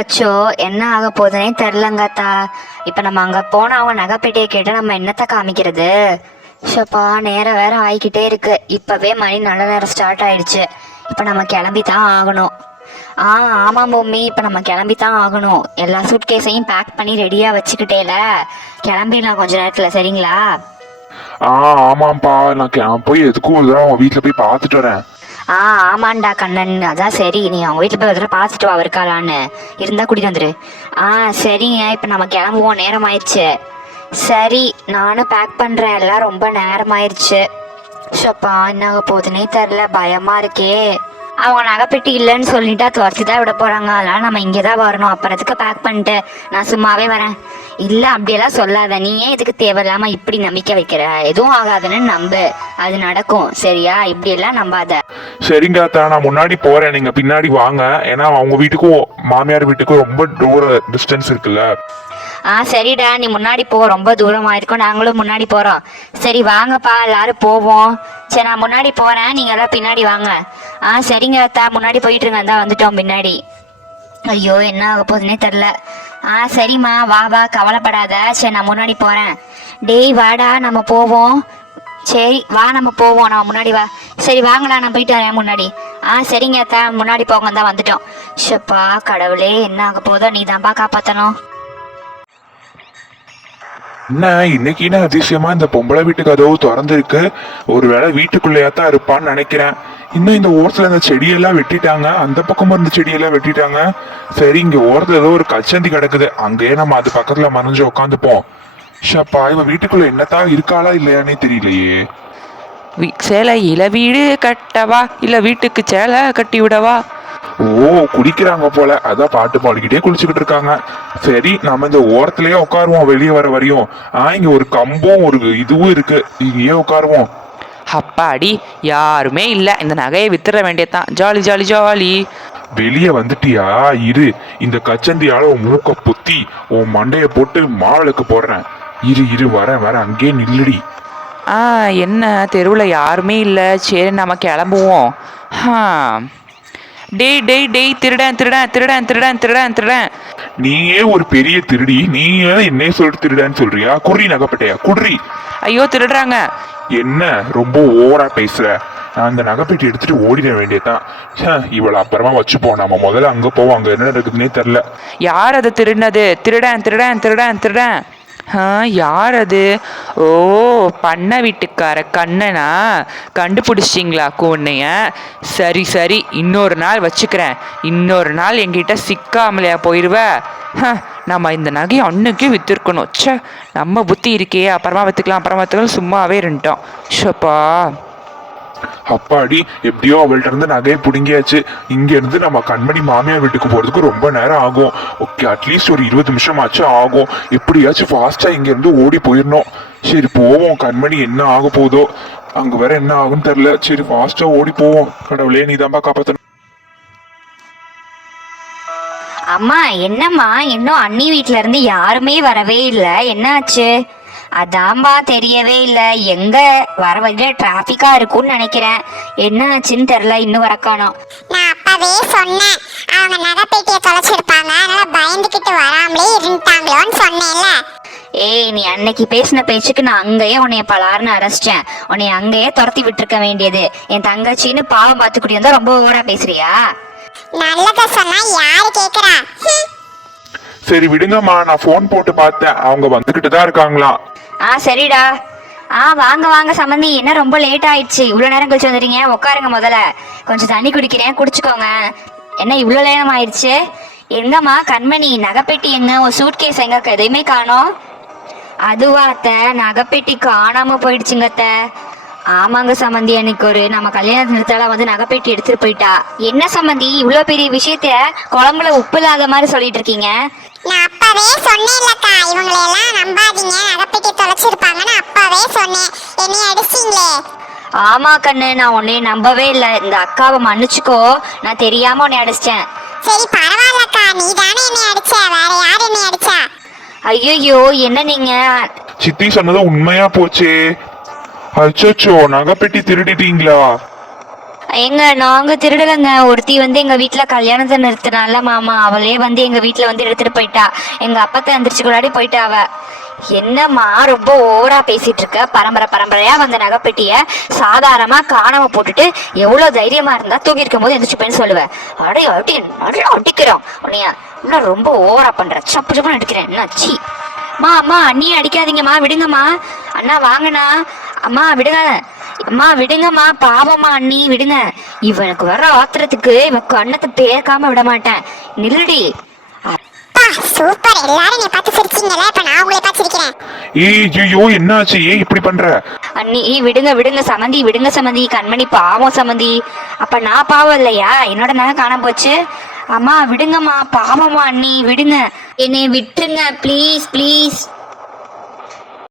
அச்சோ, என்ன ஆக போகுதுன்னே தெரிலங்கத்தா. இப்போ நம்ம அங்கே போனால் அவங்க நகைப்பெட்டியை கேட்டால் நம்ம என்னத்தை காமிக்கிறது? ஷப்பா, நேரம் வேற ஆகிக்கிட்டே இருக்கு. இப்போவே மணி நல்ல நேரம் ஸ்டார்ட் ஆயிடுச்சு. இப்போ நம்ம கிளம்பி தான் ஆகணும். ஆமாம் மம்மி, இப்போ நம்ம கிளம்பி தான் ஆகணும். எல்லா சூட்கேஸையும் பேக் பண்ணி ரெடியாக வச்சுக்கிட்டேல, கிளம்பிடலாம் கொஞ்ச நேரத்தில். சரிங்களா? ஆமாம்ப்பா, நான் போய் எதுக்கும் உங்க வீட்டில் போய் பார்த்துட்டு வரேன். ஆமாண்டா கண்ணன், அதான் சரி. நீ அவங்க வீட்டில் போய் ஒரு தடவை பார்த்துட்டு வா, இருக்காளான்னு. இருந்தால் கூட்டிகிட்டு வந்துடு. சரிங்க, இப்போ நம்ம கிளம்புவோம், நேரம் ஆயிடுச்சு. சரி, நானும் பேக் பண்ணுறேன். எல்லாம் ரொம்ப நேரம் ஆயிடுச்சு. ஷப்பா, என்ன ஆக போகுதுன்னே தெரில, பயமாக இருக்கே. அவங்க நகைப்பெட்டி இல்லைன்னு சொல்லிட்டா துரத்தி தான் விட போகிறாங்க. அதனால் நம்ம இங்கே தான் வரணும். அப்புறத்துக்கு பேக் பண்ணிட்டு நான் சும்மாவே வரேன். இல்லை, அப்படியெல்லாம் சொல்லாத. நீ ஏன் இதுக்கு தேவையில்லாமல் இப்படி நம்பிக்கை வைக்கிற? எதுவும் ஆகாதுன்னு நம்பு, அது நடக்கும். சரியா? இப்படியெல்லாம் நம்பாத. சரிங்க அத்தா, நான் முன்னாடி போறேன், நீங்க பின்னாடி வாங்க. ஏன்னா அவங்க வீட்டுக்கும் மாமியார் வீட்டுக்கும் ரொம்ப தூர டிஸ்டன்ஸ் இருக்குல்ல. சரிடா, நீ முன்னாடி போ. ரொம்ப தூரமாக இருக்கும், நாங்களும் முன்னாடி போகிறோம். சரி வாங்கப்பா, எல்லாரும் போவோம். சரி, நான் முன்னாடி போகிறேன், நீங்கள் எல்லாம் பின்னாடி வாங்க. சரிங்க அத்தா, முன்னாடி போயிட்டுருங்க. தான் வந்துட்டோம் பின்னாடி. ஐயோ, என்ன ஆக போகுதுன்னே தெரில. சரிம்மா, வா வா, கவலைப்படாத. சரி, நான் முன்னாடி போகிறேன். டேய் வாடா, நம்ம போவோம். சரி வா, நம்ம போவோம். நம்ம முன்னாடி வா. சரி வாங்கடா, நான் போயிட்டு வரேன் முன்னாடி. சரிங்க அத்தா, முன்னாடி போங்க. தான் வந்துட்டோம். ஷப்பா, கடவுளே, என்ன ஆக போதோ, நீ தான்ப்பா காப்பாற்றணும். என்ன இன்னைக்கு என்ன அதிசயமா இந்த பொம்பளை வீட்டு கதவு திறந்துருக்கு? ஒருவேளை வீட்டுக்குள்ளேயாத்தான் இருப்பான்னு நினைக்கிறேன். இன்னும் இந்த ஓரத்துல இந்த செடியெல்லாம் வெட்டிட்டாங்க, அந்த பக்கமும் இந்த செடியெல்லாம் வெட்டிட்டாங்க. சரி, இங்க ஓரத்துல ஏதோ ஒரு கச்சந்தி கிடக்குது, அங்கேயே நம்ம அது பக்கத்துல மறைஞ்சு உட்காந்துப்போம். ஷப்பா, இவ வீட்டுக்குள்ள என்னத்தான் இருக்காளா இல்லையானே தெரியலையே. சேலையில வீடு கட்டவா, இல்ல வீட்டுக்கு சேலை கட்டி விடவா? ஓ, குடிக்கிறாங்க போல, அதான் பாட்டு பாடிக்கிட்டே குளிச்சுக்கிட்டு இருக்காங்க. சரி, நம்ம இந்த ஓரத்திலேயே உட்காருவோம் வெளியே வர வரையும். இங்க ஒரு கம்பம் ஒரு இதுவும் இருக்கு, இங்கேயே உட்காருவோம். அப்பாடி, யாருமே இல்ல. இந்த நகையை வித்துற வேண்டியதான். Jolly jolly jolly. வெளியே வந்துட்டியா? இரு, இந்த கச்சந்தியால உன் மூக்க புத்தி உன் மண்டைய போட்டு மாவளுக்கு போடுறேன். இரு இரு, வர அங்கேயே நில்லுடி. என்ன, தெருவில் யாருமே இல்லை. சரி, நம்ம கிளம்புவோம். டேய் டேய் டேய், திருடன் திருடன் திருடன் திருடன் திருடன் திருடன். நீயே ஒரு பெரிய திருடி, நீயே என்னைய சொல்லிட்டு திருடான்னு சொல்றியா? குர்ரி நகைப்பட்டையா, குர்ரி. ஐயோ, திருடுறாங்க. என்ன ரொம்ப ஓவரா பேசுற? நான் அந்த நகைப்பெட்டி எடுத்துட்டு ஓடிட வேண்டியதான். இவளை அப்புறமா வச்சுப்போம், நம்ம முதல்ல அங்க போவோம். அங்க என்ன இருக்குதுன்னே தெரியல. யார் அது திருடினது? திருடன் திருடன் திருடன் திருடன். யார் அது? ஓ, பண்ண வீட்டுக்கார கண்ணனா? கண்டுபிடிச்சிங்களா உன்னைய? சரி சரி, இன்னொரு நாள் வச்சுக்கிறேன். இன்னொரு நாள் எங்கிட்ட சிக்காமலையா போயிடுவ? நம்ம இந்த நகையை அன்னைக்கே விற்றுருக்கணும். ச்சே, நம்ம புத்தி இருக்கே. அப்புறமா விற்றுக்கலாம் சும்மாவே இருந்துட்டோம். ஷப்பா. அப்பாடி, எப்படியோ அவள்கிட்ட இருந்து நகையை பிடுங்கியாச்சு. இங்க இருந்து நம்ம கண்மணி மாமியார் வீட்டுக்கு போறதுக்கு ரொம்ப நேரம் ஆகும். ஓகே, அட்லீஸ்ட் ஒரு 20 நிமிஷம் ஆச்சும் ஆகும். எப்படியாச்சும் ஃபாஸ்டா இங்க இருந்து ஓடி போயிடணும். சரி போவோம். கண்மணி என்ன ஆக போதோ, அங்க வேற என்ன ஆகுன்னு தெரியல. சரி, ஃபாஸ்டா ஓடி போவோம். கடவுளே, நீதான்பா காப்பாத்தணும். அம்மா, என்னம்மா, இன்னும் அண்ணி வீட்டுல இருந்து யாருமே வரவே இல்லை. என்னாச்சு? அதான்பா தெரியவே இல்லை. எங்க வர வழியில டிராபிக்கா இருக்கும்னு நினைக்கிறேன். என்ன ஆச்சுன்னு தெரியல, இன்னும் வரக்கானோம். நான் அப்பவே சொன்னேன், அவங்க நகைப்பெட்டியை தொலைச்சிருப்பாங்க, அதனால பயந்துக்கிட்டு வராமலே இருந்துட்டாங்களோன்னு சொன்னேன்ல. ஏய், நீ அன்னைக்கு பேசின பேச்சுக்கு நான் அங்கேயே உன்னைய பலாருன்னு அரைச்சிட்டேன். உன்னைய அங்கேயே துரத்தி விட்டுருக்க வேண்டியது. என் தங்கச்சின்னு பாவம் பார்த்துக்கிட்டு இருந்தா ரொம்ப ஓவரா பேசுறியா? நல்லத சொன்னா யாரு கேக்குறா? சரி விடுங்கம்மா, நான் போன் போட்டு பார்த்தேன், அவங்க வந்துகிட்டு தான் இருக்காங்களா. சரிடா. வாங்க வாங்க சம்மந்தி, என்ன ரொம்ப லேட் ஆயிடுச்சு? இவ்வளோ நேரம் கழிச்சு வந்துட்டீங்க. உட்காருங்க, முதல்ல கொஞ்சம் தண்ணி குடிக்கிறேன், குடிச்சுக்கோங்க. என்ன இவ்வளோ நேரம் ஆயிடுச்சு? எங்கம்மா கண்மணி, நகைப்பெட்டி எங்க? உன் சூட்கேஸ் எங்க? எதையுமே காணோம். அதுவா அத்தை, நகைப்பெட்டி காணாம போயிடுச்சுங்க அத்தை. ஆமாங்க சம்மந்தி, அன்னைக்கு ஒரு நம்ம கல்யாண நிறுத்தால வந்து நகைப்பெட்டி எடுத்துட்டு போயிட்டா. என்ன சம்மந்தி, இவ்வளோ பெரிய விஷயத்த குழம்புல உப்பு இல்லாத மாதிரி சொல்லிட்டு இருக்கீங்க? நான் அப்பவே சொன்னேன்லக்கா, இவங்களெல்லாம் நம்பாதீங்க, நகைப்பெட்டி தொலைச்சிருப்பாங்கன்னு அப்பவே சொன்னேன். என்னைய அடிச்சிங்களே. ஆமா கண்ணு, நான் உன்னைய நம்பவே இல்லை. இந்த அக்காவை மன்னிச்சுக்கோ, நான் தெரியாம உன்னை அடிச்சிட்டேன். சரி பரவாயில்லக்கா, நீ தானே என்னை அடிச்ச, வேற யார் என்னை அடிச்சா? ஐயோ, என்ன நீங்க? சித்தி சொன்னது உண்மையா போச்சே. அச்சோ, நகைப்பெட்டி திருடிட்டீங்களா? எங்க நாங்க திருடலைங்க. ஒருத்தி வந்து எங்க வீட்டுல கல்யாணத்தை நிறுத்தினால மாமா, அவளே வந்து எங்க வீட்டுல வந்து எடுத்துட்டு போயிட்டா. எங்க அப்பத்தை எந்திரிச்சு கொண்டாடி போயிட்டா அவ. என்னம்மா ரொம்ப ஓவரா பேசிட்டு இருக்க? பரம்பரையா வந்த நகைப்பெட்டிய சாதாரணமா காணாம போட்டுட்டு எவ்வளவு தைரியமா இருந்தா தூக்கி இருக்கும் போது எந்திரிச்சுப்பேன்னு சொல்லுவேன். அடிக்கிறோம் உன்னைய. இன்னும் ரொம்ப ஓவரா பண்ற. சப்பு சப்புன்னு அடிக்கிறேன். என்னாச்சி? அம்மா அண்ணி அடிக்காதீங்கம்மா, விடுங்கம்மா. அண்ணா வாங்கண்ணா. அம்மா விடுங்க. அம்மா விடுங்கம்மா, பாவம்மா அண்ணி விடுங்க. இவனுக்கு வர்ற ஆத்திரத்துக்கு இவன் கண்ணத்தை பேர்க்காம விட மாட்டேன். நில்லுடி. சூப்பர், எல்லாரும் நீ பார்த்து சிரிச்சீங்களே, இப்ப நான் உங்களை பார்த்து சிரிக்கிறேன். ஐயோ என்னாச்சு? ஏன் இப்படி பண்ற? அண்ணி விடுங்க சமந்தி, விடுங்க சமந்தி. கண்மணி பாவம் சமந்தி. அப்ப நான் பாவம் இல்லையா? என்னோட நகை காணாம போச்சு. அம்மா விடுங்கம்மா, பாவம்மா அண்ணி விடுங்க. என்னை விட்டுருங்க ப்ளீஸ் ப்ளீஸ்.